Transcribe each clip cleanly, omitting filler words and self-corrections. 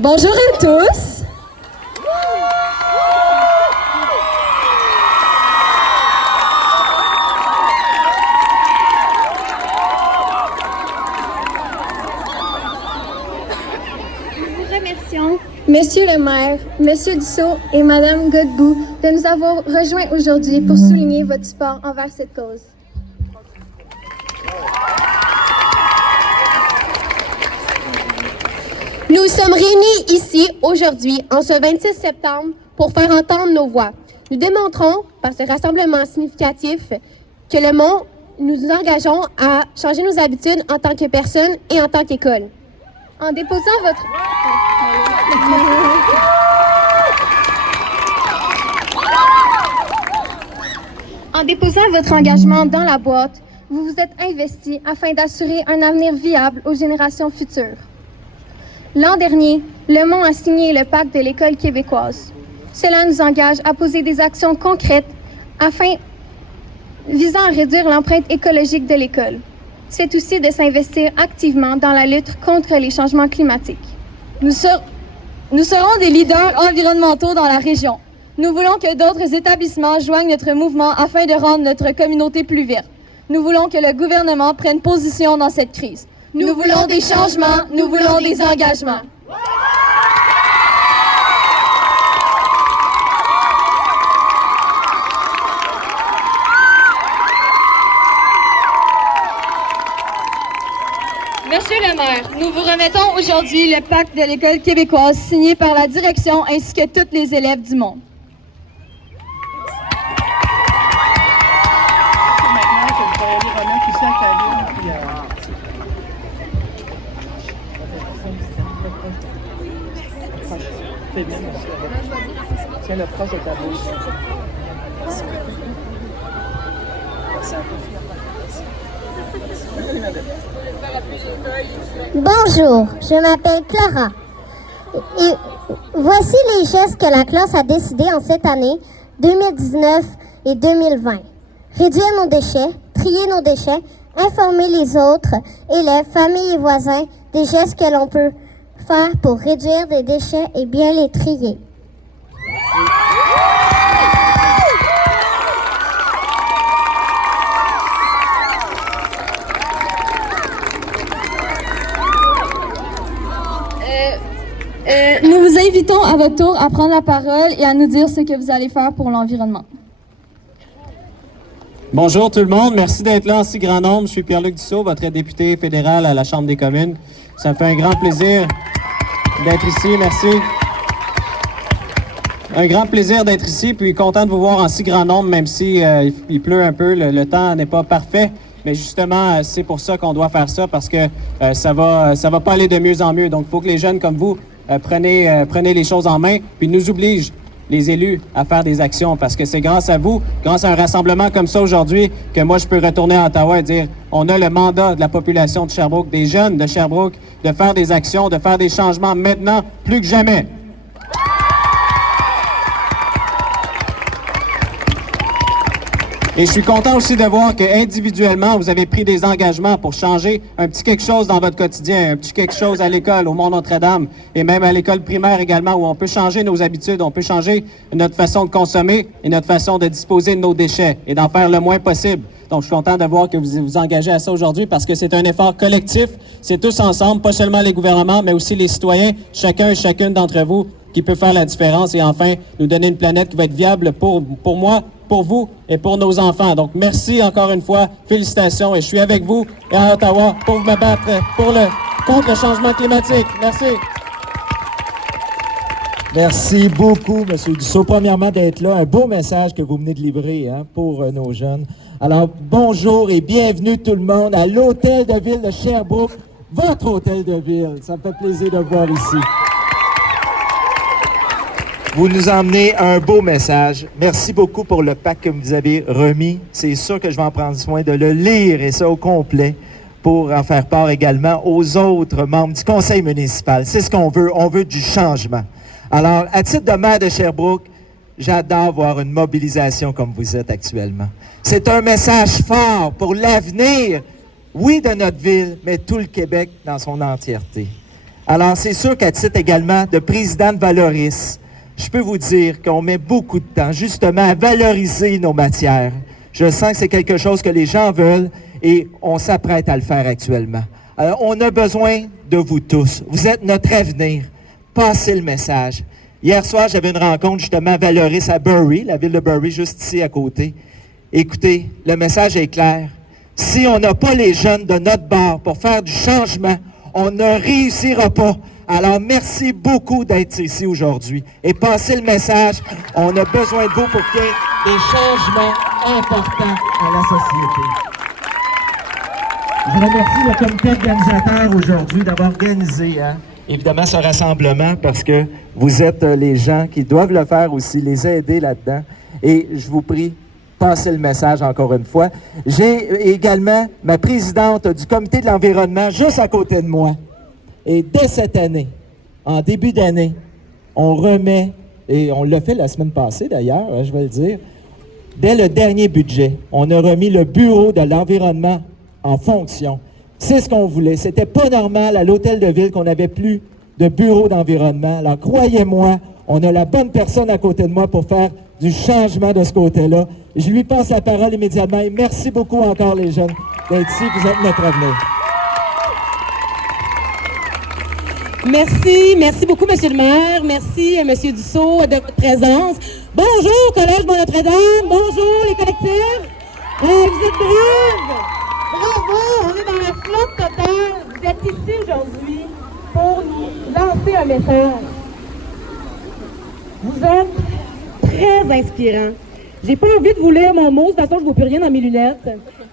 Bonjour à tous. Monsieur le maire, Monsieur Dussault et Madame Godbout de nous avoir rejoints aujourd'hui pour souligner votre support envers cette cause. Nous sommes réunis ici aujourd'hui, en ce 26 septembre, pour faire entendre nos voix. Nous démontrons, par ce rassemblement significatif, que le monde, nous nous engageons à changer nos habitudes en tant que personnes et en tant qu'école. En déposant votre... En déposant votre engagement dans la boîte, vous vous êtes investi afin d'assurer un avenir viable aux générations futures. L'an dernier, le Mont a signé le pacte de l'école québécoise. Cela nous engage à poser des actions concrètes visant à réduire l'empreinte écologique de l'école. C'est aussi de s'investir activement dans la lutte contre les changements climatiques. Nous serons des leaders environnementaux dans la région. Nous voulons que d'autres établissements joignent notre mouvement afin de rendre notre communauté plus verte. Nous voulons que le gouvernement prenne position dans cette crise. Nous voulons des changements, nous voulons des engagements. Monsieur le maire, nous vous remettons aujourd'hui le pacte de l'école québécoise signé par la direction ainsi que tous les élèves du monde. Tiens le proche de ta bouche. Bonjour, je m'appelle Clara. Et voici les gestes que la classe a décidé en cette année 2019 et 2020. Réduire nos déchets, trier nos déchets, informer les autres élèves, familles et voisins des gestes que l'on peut faire pour réduire des déchets et bien les trier. Nous vous invitons à votre tour à prendre la parole et à nous dire ce que vous allez faire pour l'environnement. Bonjour tout le monde, merci d'être là en si grand nombre. Je suis Pierre-Luc Dussault, votre député fédéral à la Chambre des communes. Ça me fait un grand plaisir d'être ici, merci. Un grand plaisir d'être ici, puis content de vous voir en si grand nombre, même si il pleut un peu, le temps n'est pas parfait. Mais justement, c'est pour ça qu'on doit faire ça, parce que ça va pas aller de mieux en mieux. Donc, il faut que les jeunes comme vous prenez les choses en main, puis nous obligent, les élus, à faire des actions, parce que c'est grâce à vous, grâce à un rassemblement comme ça aujourd'hui, que moi je peux retourner à Ottawa et dire, on a le mandat de la population de Sherbrooke, des jeunes de Sherbrooke, de faire des actions, de faire des changements maintenant, plus que jamais. Et je suis content aussi de voir que individuellement, vous avez pris des engagements pour changer un petit quelque chose dans votre quotidien, un petit quelque chose à l'école, au Mont-Notre-Dame, et même à l'école primaire également, où on peut changer nos habitudes, on peut changer notre façon de consommer et notre façon de disposer de nos déchets et d'en faire le moins possible. Donc, je suis content de voir que vous vous engagez à ça aujourd'hui parce que c'est un effort collectif. C'est tous ensemble, pas seulement les gouvernements, mais aussi les citoyens, chacun et chacune d'entre vous, qui peut faire la différence et enfin nous donner une planète qui va être viable pour moi, pour vous et pour nos enfants. Donc, merci encore une fois. Félicitations et je suis avec vous et à Ottawa pour me battre contre le changement climatique. Merci. Merci beaucoup, M. Dussault. Premièrement, d'être là. Un beau message que vous venez de livrer pour nos jeunes. Alors, bonjour et bienvenue tout le monde à l'Hôtel de Ville de Sherbrooke, votre Hôtel de Ville. Ça me fait plaisir de vous voir ici. Vous nous emmenez un beau message. Merci beaucoup pour le pack que vous avez remis. C'est sûr que je vais en prendre soin de le lire et ça au complet pour en faire part également aux autres membres du conseil municipal. C'est ce qu'on veut. On veut du changement. Alors, à titre de maire de Sherbrooke, j'adore voir une mobilisation comme vous êtes actuellement. C'est un message fort pour l'avenir, oui, de notre ville, mais tout le Québec dans son entièreté. Alors, c'est sûr qu'à titre également de président de Valoris, je peux vous dire qu'on met beaucoup de temps justement à valoriser nos matières. Je sens que c'est quelque chose que les gens veulent et on s'apprête à le faire actuellement. Alors, on a besoin de vous tous. Vous êtes notre avenir. Passez le message. Hier soir, j'avais une rencontre justement à Valoris à Bury, la ville de Bury, juste ici à côté. Écoutez, le message est clair. Si on n'a pas les jeunes de notre bord pour faire du changement, on ne réussira pas. Alors, merci beaucoup d'être ici aujourd'hui. Et passez le message, on a besoin de vous pour qu'il y ait des changements importants à la société. Je remercie le comité organisateur aujourd'hui d'avoir organisé, évidemment, ce rassemblement parce que vous êtes les gens qui doivent le faire aussi, les aider là-dedans. Et je vous prie, passez le message encore une fois. J'ai également ma présidente du comité de l'environnement juste à côté de moi. Et dès cette année, en début d'année, on remet, et on l'a fait la semaine passée d'ailleurs, je vais le dire, dès le dernier budget, on a remis le bureau de l'environnement en fonction. C'est ce qu'on voulait. C'était pas normal à l'hôtel de ville qu'on n'avait plus de bureau d'environnement. Alors, croyez-moi, on a la bonne personne à côté de moi pour faire du changement de ce côté-là. Je lui passe la parole immédiatement et merci beaucoup encore les jeunes d'être ici. Vous êtes notre avenir. Merci beaucoup, Monsieur le maire. Merci, Monsieur Dussault, de votre présence. Bonjour, Collège Mont-Notre-Dame. Bonjour, les collectifs. Vous êtes braves. Bravo, on est dans la flotte totale. Vous êtes ici aujourd'hui pour nous lancer un message. Vous êtes très inspirant. J'ai pas envie de vous lire mon mot, de toute façon, je ne vois plus rien dans mes lunettes.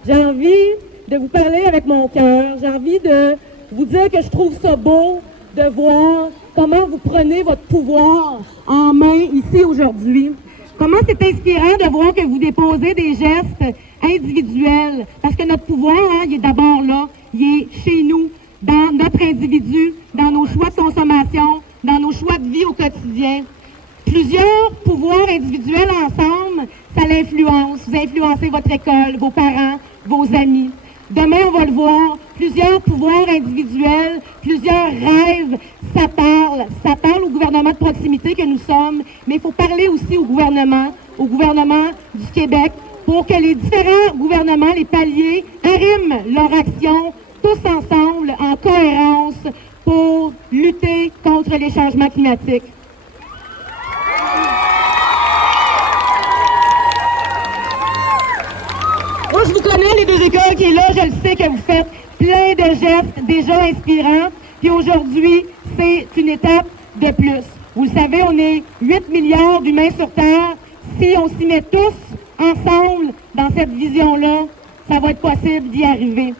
J'ai envie de vous parler avec mon cœur. J'ai envie de vous dire que je trouve ça beau de voir comment vous prenez votre pouvoir en main ici aujourd'hui. Comment c'est inspirant de voir que vous déposez des gestes individuels. Parce que notre pouvoir, il est d'abord là, il est chez nous, dans notre individu, dans nos choix de consommation, dans nos choix de vie au quotidien. Plusieurs pouvoirs individuels ensemble, ça l'influence. Vous influencez votre école, vos parents, vos amis. Demain, on va le voir, plusieurs pouvoirs individuels, plusieurs rêves, ça parle au gouvernement de proximité que nous sommes, mais il faut parler aussi au gouvernement du Québec, pour que les différents gouvernements, les paliers, arriment leur action tous ensemble, en cohérence, pour lutter contre les changements climatiques. Moi, je vous connais, les deux écoles qui est là, je le sais que vous faites plein de gestes déjà inspirants. Puis aujourd'hui, c'est une étape de plus. Vous le savez, on est 8 milliards d'humains sur Terre. Si on s'y met tous ensemble dans cette vision-là, ça va être possible d'y arriver.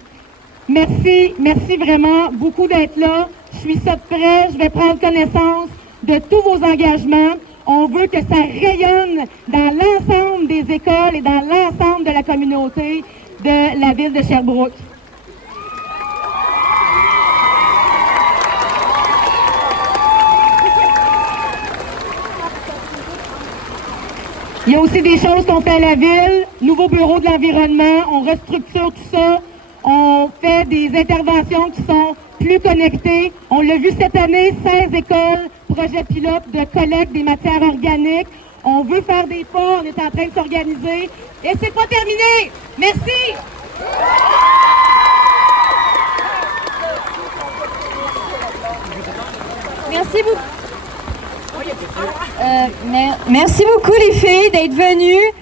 Merci vraiment beaucoup d'être là. Je suis ça de près, je vais prendre connaissance de tous vos engagements. On veut que ça rayonne dans l'ensemble des écoles et dans l'ensemble de la communauté de la ville de Sherbrooke. Il y a aussi des choses qu'on fait à la ville. Nouveau bureau de l'environnement, on restructure tout ça. On fait des interventions qui sont plus connectées. On l'a vu cette année, 16 écoles, projet pilote de collecte des matières organiques. On veut faire des pas, on est en train de s'organiser. Et c'est pas terminé! Merci! Merci beaucoup. Merci beaucoup les filles d'être venues.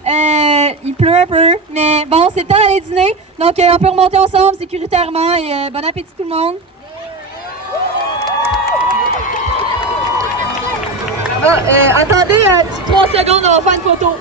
Il pleut un peu, mais bon, c'est le temps d'aller dîner. Donc on peut remonter ensemble sécuritairement et bon appétit tout le monde. Attendez, 3 secondes, on va faire une photo.